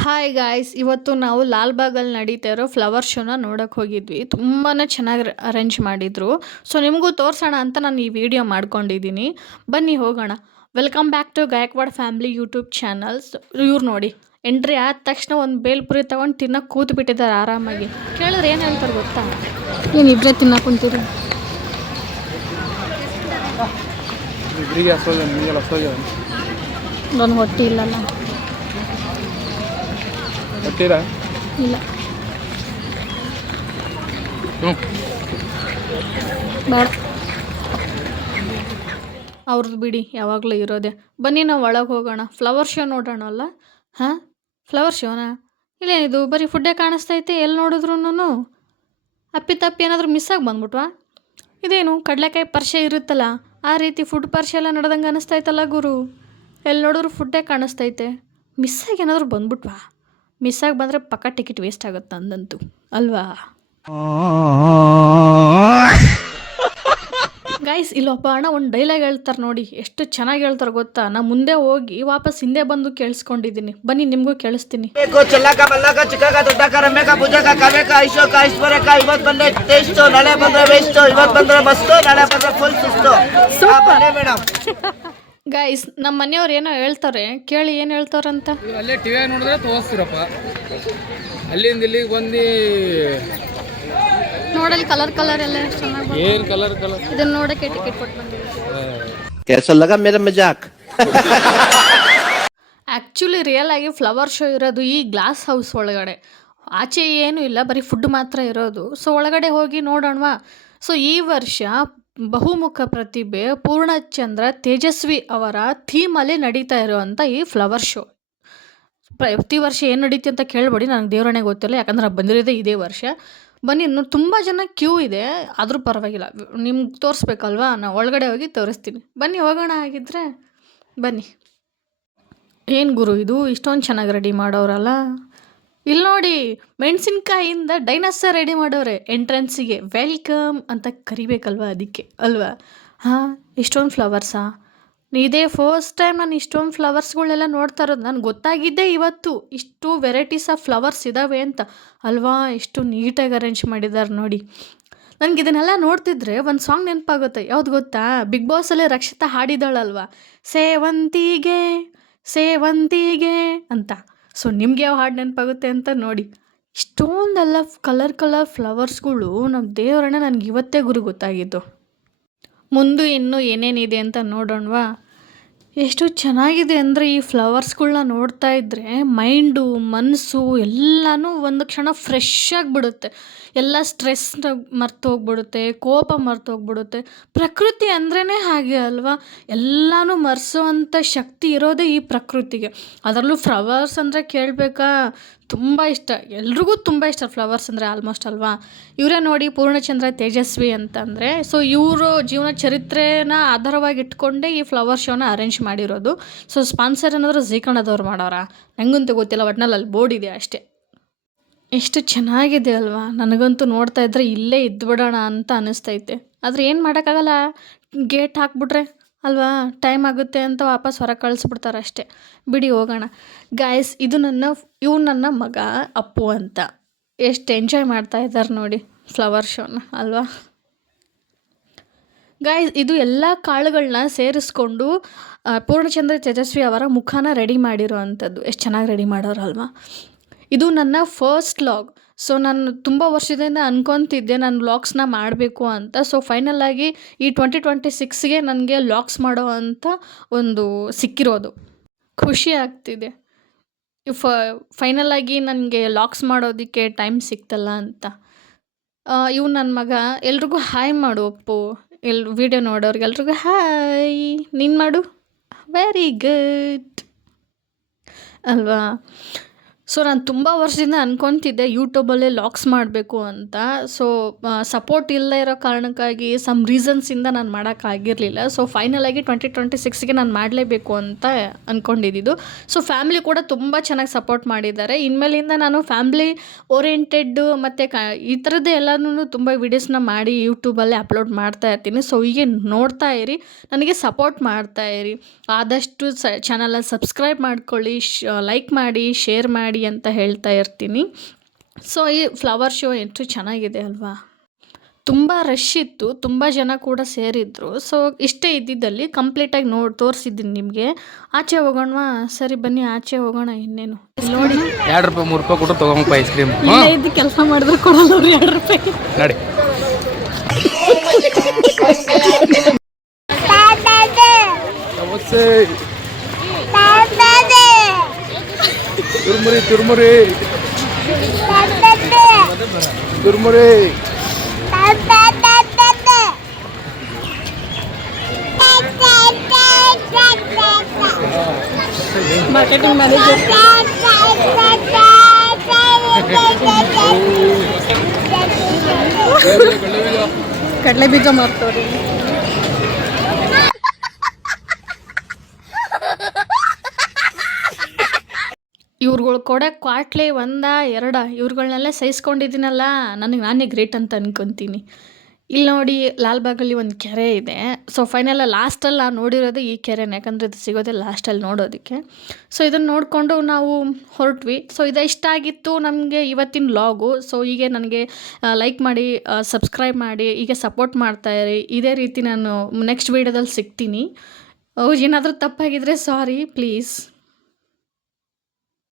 Hi guys, ಇವತ್ತು ನಾವು ಲಾಲ್ಬಾಗಲ್ಲಿ ನಡೀತಾ ಇರೋ ಫ್ಲವರ್ ಶೋನ ನೋಡೋಕೆ ಹೋಗಿದ್ವಿ. ತುಂಬಾ ಚೆನ್ನಾಗಿ ಅರೇಂಜ್ ಮಾಡಿದರು. ಸೊ ನಿಮಗೂ ತೋರಿಸೋಣ ಅಂತ ನಾನು ಈ ವಿಡಿಯೋ ಮಾಡ್ಕೊಂಡಿದ್ದೀನಿ. ಬನ್ನಿ ಹೋಗೋಣ. Welcome back to Gaikwad family YouTube channels. ಇವ್ರು ನೋಡಿ, ಎಂಟ್ರಿ ಆದ ತಕ್ಷಣ ಒಂದು ಬೇಲ್ಪುರಿ ತೊಗೊಂಡು ತಿನ್ನೋಕೆ ಕೂತು ಬಿಟ್ಟಿದ್ದಾರೆ ಆರಾಮಾಗಿ. ಕೇಳಿದ್ರೆ ಏನು ಹೇಳ್ತಾರೆ ಗೊತ್ತಾ? ಏನು ಇಬ್ಬರೇ ತಿನ್ನೋಕೆ ಕುಂತೀರಿ? ನನ್ನ ಹೊಟ್ಟೆ ಇಲ್ಲಲ್ಲ. ಇಲ್ಲ ಬೇಡ, ಅವ್ರದ್ದು ಬಿಡಿ, ಯಾವಾಗಲೂ ಇರೋದೆ. ಬನ್ನಿ ನಾವು ಒಳಗೆ ಹೋಗೋಣ, ಫ್ಲವರ್ ಶೋ ನೋಡೋಣ ಅಲ್ಲ. ಹಾಂ, ಫ್ಲವರ್ ಶೋನಾ? ಇಲ್ಲೇನಿದು ಬರೀ ಫುಡ್ಡೇ ಕಾಣಿಸ್ತೈತೆ. ಎಲ್ಲಿ ನೋಡಿದ್ರು ಅಪ್ಪಿ ತಪ್ಪಿ ಏನಾದರೂ ಮಿಸ್ ಆಗಿ ಬಂದ್ಬಿಟ್ವಾ? ಇದೇನು ಕಡಲೆಕಾಯಿ ಪರಿಷೆ ಇರುತ್ತಲ್ಲ, ಆ ರೀತಿ ಫುಡ್ ಪರಿಷೆ ಎಲ್ಲ ನಡೆದಂಗೆ ಅನ್ನಿಸ್ತೈತಲ್ಲ ಗುರು. ಎಲ್ಲಿ ನೋಡಿದ್ರು ಫುಡ್ಡೇ ಕಾಣಿಸ್ತೈತೆ. ಮಿಸ್ಸಾಗಿ ಏನಾದರೂ ಬಂದ್ಬಿಟ್ವಾ? ಮಿಸ್ಸಾಗಿ ಬಂದರೆ ಪಕ್ಕ ಟಿಕೆಟ್ ವೇಸ್ಟ್ ಆಗುತ್ತೆ ಅಂದಂತೂ ಅಲ್ವಾ? ಗೈಸ್, ಇಲ್ಲೊಬ್ಬ ಅಣ್ಣ ಒಂದು ಡೈಲಾಗ್ ಹೇಳ್ತಾರೆ ನೋಡಿ, ಎಷ್ಟು ಚೆನ್ನಾಗಿ ಹೇಳ್ತಾರೆ ಗೊತ್ತಾ? ನಾ ಮುಂದೆ ಹೋಗಿ ವಾಪಸ್ ಹಿಂದೆ ಬಂದು ಕೇಳಿಸ್ಕೊಂಡಿದ್ದೀನಿ. ಬನ್ನಿ ನಿಮಗೂ ಕೇಳಿಸ್ತೀನಿ. ಗೈಸ್, ನಮ್ಮ ಮನೆಯವ್ರು ಏನೋ ಹೇಳ್ತಾರೆ, ಕೇಳಿ ಏನು ಹೇಳ್ತಾರಂತ. ಅಲ್ಲೇ ಟಿವಿ ನೋಡಿದ್ರೆ ತೋರಿಸ್ತಿರಪ್ಪ, ಅಲ್ಲಿಂದ ಇಲ್ಲಿಗೆ ಬಂದು ನೋಡಲ್ಲಿ ಕಲರ್ ಕಲರ್ ಎಲ್ಲ ಚೆನ್ನಾಗಿ. ಏನು ಕಲರ್ ಇದನ್ನ ನೋಡಕ್ಕೆ ಟಿಕೆಟ್ ಕೊಟ್ಟು ಬಂದಿದ್ದೀವಿ. ಆ್ಯಕ್ಚುಲಿ ರಿಯಲ್ ಆಗಿ ಫ್ಲವರ್ ಶೋ ಇರೋದು ಈ ಗ್ಲಾಸ್ ಹೌಸ್ ಒಳಗಡೆ. ಆಚೆ ಏನೂ ಇಲ್ಲ, ಬರೀ ಫುಡ್ ಮಾತ್ರ ಇರೋದು. ಸೊ ಒಳಗಡೆ ಹೋಗಿ ನೋಡೋಣವಾ? ಸೊ ಈ ವರ್ಷ ಬಹುಮುಖ ಪ್ರತಿಭೆ ಪೂರ್ಣಚಂದ್ರ ತೇಜಸ್ವಿ ಅವರ ಥೀಮಲ್ಲಿ ನಡೀತಾ ಇರುವಂಥ ಈ ಫ್ಲವರ್ ಶೋ. ಪ್ರತಿ ವರ್ಷ ಏನು ನಡೀತಿ ಅಂತ ಕೇಳ್ಬೇಡಿ, ನನಗೆ ದೇವರಣೆ ಗೊತ್ತಿಲ್ಲ, ಯಾಕಂದ್ರೆ ನಾನು ಬಂದಿರೋದೇ ಇದೇ ವರ್ಷ. ಬನ್ನಿ, ತುಂಬ ಜನ ಕ್ಯೂ ಇದೆ, ಆದರೂ ಪರವಾಗಿಲ್ಲ, ನಿಮ್ಗೆ ತೋರಿಸ್ಬೇಕಲ್ವಾ? ನಾನು ಒಳಗಡೆ ಹೋಗಿ ತೋರಿಸ್ತೀನಿ. ಬನ್ನಿ ಹೋಗೋಣ ಆಗಿದ್ದರೆ. ಬನ್ನಿ. ಏನು ಗುರು ಇದು ಇಷ್ಟೊಂದು ಚೆನ್ನಾಗಿ ರೆಡಿ ಮಾಡೋರಲ್ಲ. ಇಲ್ಲಿ ನೋಡಿ, ಮೆಣಸಿನ್ಕಾಯಿಂದ ಡೈನೋಸರ್ ರೆಡಿ ಮಾಡೋರೆ ಎಂಟ್ರೆನ್ಸಿಗೆ. ವೆಲ್ಕಮ್ ಅಂತ ಕರಿಬೇಕಲ್ವ, ಅದಕ್ಕೆ ಅಲ್ವಾ? ಹಾಂ, ಇಷ್ಟೊಂದು ಫ್ಲವರ್ಸಾ? ಇದೇ ಫಸ್ಟ್ ಟೈಮ್ ನಾನು ಇಷ್ಟೊಂದು ಫ್ಲವರ್ಸ್ಗಳೆಲ್ಲ ನೋಡ್ತಾ ಇರೋದು. ನನಗೆ ಗೊತ್ತಾಗಿದ್ದೇ ಇವತ್ತು ಇಷ್ಟು ವೆರೈಟೀಸ್ ಆಫ್ ಫ್ಲವರ್ಸ್ ಇದ್ದಾವೆ ಅಂತ ಅಲ್ವಾ? ಎಷ್ಟು ನೀಟಾಗಿ ಅರೇಂಜ್ ಮಾಡಿದ್ದಾರೆ ನೋಡಿ. ನನಗೆ ಇದನ್ನೆಲ್ಲ ನೋಡ್ತಿದ್ರೆ ಒಂದು ಸಾಂಗ್ ನೆನಪಾಗುತ್ತೆ. ಯಾವ್ದು ಗೊತ್ತಾ? ಬಿಗ್ ಬಾಸಲ್ಲೇ ರಕ್ಷಿತಾ ಹಾಡಿದಾಳಲ್ವಾ, ಸೇವಂತಿಗೆ ಸೇವಂತಿಗೆ ಅಂತ. ಸೊ ನಿಮ್ಗೆ ಯಾವ ಹಾಡು ನೆನಪಾಗುತ್ತೆ ಅಂತ ನೋಡಿ. ಇಷ್ಟೊಂದೆಲ್ಲ ಕಲರ್ ಕಲರ್ ಫ್ಲವರ್ಸ್ಗಳು ನಮ್ಮ ದೇವರನ್ನ ನನಗೆ ಇವತ್ತೇ ಗುರು ಗೊತ್ತಾಗಿದ್ದು. ಮುಂದೆ ಇನ್ನೂ ಏನೇನಿದೆ ಅಂತ ನೋಡೋಣವಾ? ಎಷ್ಟು ಚೆನ್ನಾಗಿದೆ ಅಂದರೆ ಈ ಫ್ಲವರ್ಸ್ಗಳ್ನ ನೋಡ್ತಾ ಇದ್ದರೆ ಮೈಂಡು ಮನಸ್ಸು ಎಲ್ಲನೂ ಒಂದು ಕ್ಷಣ ಫ್ರೆಶ್ ಆಗಿಬಿಡುತ್ತೆ. ಎಲ್ಲ ಸ್ಟ್ರೆಸ್ನ ಮರ್ತು ಹೋಗ್ಬಿಡುತ್ತೆ, ಕೋಪ ಮರ್ತು ಹೋಗ್ಬಿಡುತ್ತೆ. ಪ್ರಕೃತಿ ಅಂದ್ರೇ ಹಾಗೆ ಅಲ್ವಾ? ಎಲ್ಲನೂ ಮರೆಸೋವಂಥ ಶಕ್ತಿ ಇರೋದೇ ಈ ಪ್ರಕೃತಿಗೆ. ಅದರಲ್ಲೂ ಫ್ಲವರ್ಸ್ ಅಂದರೆ ಕೇಳಬೇಕಾ? ತುಂಬ ಇಷ್ಟ, ಎಲ್ರಿಗೂ ತುಂಬ ಇಷ್ಟ ಫ್ಲವರ್ಸ್ ಅಂದರೆ ಆಲ್ಮೋಸ್ಟ್ ಅಲ್ವಾ? ಇವರೇ ನೋಡಿ, ಪೂರ್ಣಚಂದ್ರ ತೇಜಸ್ವಿ ಅಂತಂದರೆ. ಸೊ ಇವರು ಜೀವನ ಚರಿತ್ರೆನ ಆಧಾರವಾಗಿ ಇಟ್ಕೊಂಡೇ ಈ ಫ್ಲವರ್ ಶೋನ ಅರೇಂಜ್ ಮಾಡಿರೋದು. ಸೊ ಸ್ಪಾನ್ಸರ್ ಏನಾದರೂ ಜೀ ಕನ್ನಡದವ್ರು ಮಾಡೋರ, ನನಗಂತೂ ಗೊತ್ತಿಲ್ಲ, ಒಟ್ನಲ್ಲಿ ಅಲ್ಲಿ ಬೋರ್ಡ್ ಇದೆ ಅಷ್ಟೇ. ಎಷ್ಟು ಚೆನ್ನಾಗಿದೆ ಅಲ್ವಾ? ನನಗಂತೂ ನೋಡ್ತಾ ಇದ್ದರೆ ಇಲ್ಲೇ ಇದ್ಬಿಡೋಣ ಅಂತ ಅನ್ನಿಸ್ತೈತೆ. ಆದರೆ ಏನು ಮಾಡೋಕ್ಕಾಗಲ್ಲ, ಗೇಟ್ ಹಾಕ್ಬಿಟ್ರೆ ಅಲ್ವಾ, ಟೈಮ್ ಆಗುತ್ತೆ ಅಂತ ವಾಪಸ್ ಹೊರಗೆ ಕಳಿಸ್ಬಿಡ್ತಾರೆ ಅಷ್ಟೇ. ಬಿಡಿ ಹೋಗೋಣ. ಗಾಯ್ಸ್, ಇವು ನನ್ನ ಮಗ ಅಪ್ಪು ಅಂತ. ಎಷ್ಟು ಎಂಜಾಯ್ ಮಾಡ್ತಾ ಇದ್ದಾರೆ ನೋಡಿ ಫ್ಲವರ್ ಶೋನ ಅಲ್ವಾ? ಗಾಯ್ಸ್, ಇದು ಎಲ್ಲ ಕಾಳುಗಳನ್ನ ಸೇರಿಸ್ಕೊಂಡು ಪೂರ್ಣಚಂದ್ರ ತೇಜಸ್ವಿ ಅವರ ಮುಖಾನ ರೆಡಿ ಮಾಡಿರೋ ಅಂಥದ್ದು. ಎಷ್ಟು ಚೆನ್ನಾಗಿ ರೆಡಿ ಮಾಡೋರಲ್ವಾ? ಇದು ನನ್ನ ಫಸ್ಟ್ ವ್ಲಾಗ್. ಸೊ ನಾನು ತುಂಬ ವರ್ಷದಿಂದ ಅನ್ಕೊತಿದ್ದೆ ನಾನು ವ್ಲಾಗ್ಸ್ನ ಮಾಡಬೇಕು ಅಂತ. ಸೊ ಫೈನಲಾಗಿ ಈ 2026ಗೆ ನನಗೆ ವ್ಲಾಗ್ಸ್ ಮಾಡೋ ಅಂಥ ಒಂದು ಸಿಕ್ಕಿರೋದು. ಖುಷಿ ಆಗ್ತಿದೆ. ಫೈನಲಾಗಿ ನನಗೆ ವ್ಲಾಗ್ಸ್ ಮಾಡೋದಕ್ಕೆ ಟೈಮ್ ಸಿಕ್ತಲ್ಲ ಅಂತ. ಇವು ನನ್ನ ಮಗ. ಎಲ್ರಿಗೂ ಹಾಯ್ ಮಾಡು ಅಪ್ಪು. ವಿಡಿಯೋ ನೋಡೋರಿಗೆ ಎಲ್ರಿಗೂ ಹಾಯ್. ನೀನು ಮಾಡು. ವೆರಿ ಗುಡ್ ಅಲ್ವಾ? ಸೊ ನಾನು ತುಂಬ ವರ್ಷದಿಂದ ಅನ್ಕೊತಿದ್ದೆ ಯೂಟ್ಯೂಬಲ್ಲೇ ವ್ಲಾಗ್ಸ್ ಮಾಡಬೇಕು ಅಂತ. ಸೊ ಸಪೋರ್ಟ್ ಇಲ್ಲದೇ ಇರೋ ಕಾರಣಕ್ಕಾಗಿ ಸಮ್ ರೀಸನ್ಸಿಂದ ನಾನು ಮಾಡೋಕ್ಕಾಗಿರಲಿಲ್ಲ. ಸೊ ಫೈನಲಾಗಿ 2026ಗೆ ನಾನು ಮಾಡಲೇಬೇಕು ಅಂತ ಅಂದ್ಕೊಂಡಿದ್ದು. ಸೊ ಫ್ಯಾಮಿಲಿ ಕೂಡ ತುಂಬ ಚೆನ್ನಾಗಿ ಸಪೋರ್ಟ್ ಮಾಡಿದ್ದಾರೆ. ಇನ್ಮೇಲಿಂದ ನಾನು ಫ್ಯಾಮ್ಲಿ ಓರಿಯೆಂಟೆಡ್ಡು ಮತ್ತು ಈ ಥರದ್ದೇ ಎಲ್ಲನೂ ತುಂಬ ವೀಡಿಯೋಸ್ನ ಮಾಡಿ ಯೂಟ್ಯೂಬಲ್ಲೇ ಅಪ್ಲೋಡ್ ಮಾಡ್ತಾ ಇರ್ತೀನಿ. ಸೊ ಹೀಗೆ ನೋಡ್ತಾ ಇರಿ, ನನಗೆ ಸಪೋರ್ಟ್ ಮಾಡ್ತಾ ಇರಿ. ಆದಷ್ಟು ಚಾನಲ್ನ ಸಬ್ಸ್ಕ್ರೈಬ್ ಮಾಡ್ಕೊಳ್ಳಿ, ಲೈಕ್ ಮಾಡಿ, ಶೇರ್ ಮಾಡಿ, ನೋಡಿ ಅಂತ ಹೇಳ್ತಾ ಇರ್ತೀನಿ. ಸೊ ಈ ಫ್ಲವರ್ ಶೋ ಎಷ್ಟು ಚೆನ್ನಾಗಿದೆ ಅಲ್ವಾ? ತುಂಬ ರಶ್ ಇತ್ತು, ತುಂಬ ಜನ ಕೂಡ ಸೇರಿದ್ರು. ಸೊ ಇಷ್ಟೇ ಇದ್ದಿದ್ದಲ್ಲಿ ಕಂಪ್ಲೀಟಾಗಿ ತೋರಿಸಿದ್ದೀನಿ ನಿಮಗೆ. ಆಚೆ ಹೋಗೋಣವಾ? ಸರಿ ಬನ್ನಿ ಆಚೆ ಹೋಗೋಣ ಇನ್ನೇನು. ಇಲ್ಲಿ ನೋಡಿ, ₹2 ₹3 ಕೊಟ್ಟು ತೊಗೊಂಬಪ್ಪ ಐಸ್ ಕ್ರೀಮ್. ಇಲ್ಲೇ ಇದ್ದು ಕೆಲಸ ಮಾಡಿದ್ರೆ ಕೊಡಲ್ಲ ಅವ್ರು ₹2. ನಡಿ. ಸಮೋಸೆ, ಚುರುಮುರಿ ಚುರುಮುರಿ ಚುರುಮುರಿ. ಮಾರ್ಕೆಟಿಂಗ್ ಮ್ಯಾನೇಜರ್ ಕಡಲೆ ಬೀಜ ಮಾರ್ತವ್ರಿ. ಇವ್ರುಗಳು ಕೊಡೋ ಕ್ವಾಟ್ಲೆ 1 2 ಇವ್ರುಗಳ್ನೆಲ್ಲ ಸಹಿಸ್ಕೊಂಡಿದ್ದೀನಲ್ಲ, ನಾನೇ ಗ್ರೇಟ್ ಅಂತ ಅನ್ಕೊತೀನಿ. ಇಲ್ಲಿ ನೋಡಿ, ಲಾಲ್ಬಾಗಲ್ಲಿ ಒಂದು ಕೆರೆ ಇದೆ. ಸೊ ಫೈನಲ್ ಲಾಸ್ಟಲ್ಲಿ ನಾನು ನೋಡಿರೋದು ಈ ಕೆರೆನೇ, ಯಾಕಂದರೆ ಇದು ಸಿಗೋದೇ ಲಾಸ್ಟಲ್ಲಿ ನೋಡೋದಕ್ಕೆ. ಸೊ ಇದನ್ನು ನೋಡಿಕೊಂಡು ನಾವು ಹೊರಟ್ವಿ. ಸೊ ಇದು ಇಷ್ಟ ಆಗಿತ್ತು ನಮಗೆ ಇವತ್ತಿನ ವ್ಲಾಗು. ಸೊ ಹೀಗೆ ನನಗೆ ಲೈಕ್ ಮಾಡಿ, ಸಬ್ಸ್ಕ್ರೈಬ್ ಮಾಡಿ, ಹೀಗೆ ಸಪೋರ್ಟ್ ಮಾಡ್ತಾಯಿರಿ. ಇದೇ ರೀತಿ ನಾನು ನೆಕ್ಸ್ಟ್ ವೀಡಿಯೋದಲ್ಲಿ ಸಿಗ್ತೀನಿ. ಏನಾದರೂ ತಪ್ಪಾಗಿದ್ದರೆ ಸಾರಿ ಪ್ಲೀಸ್.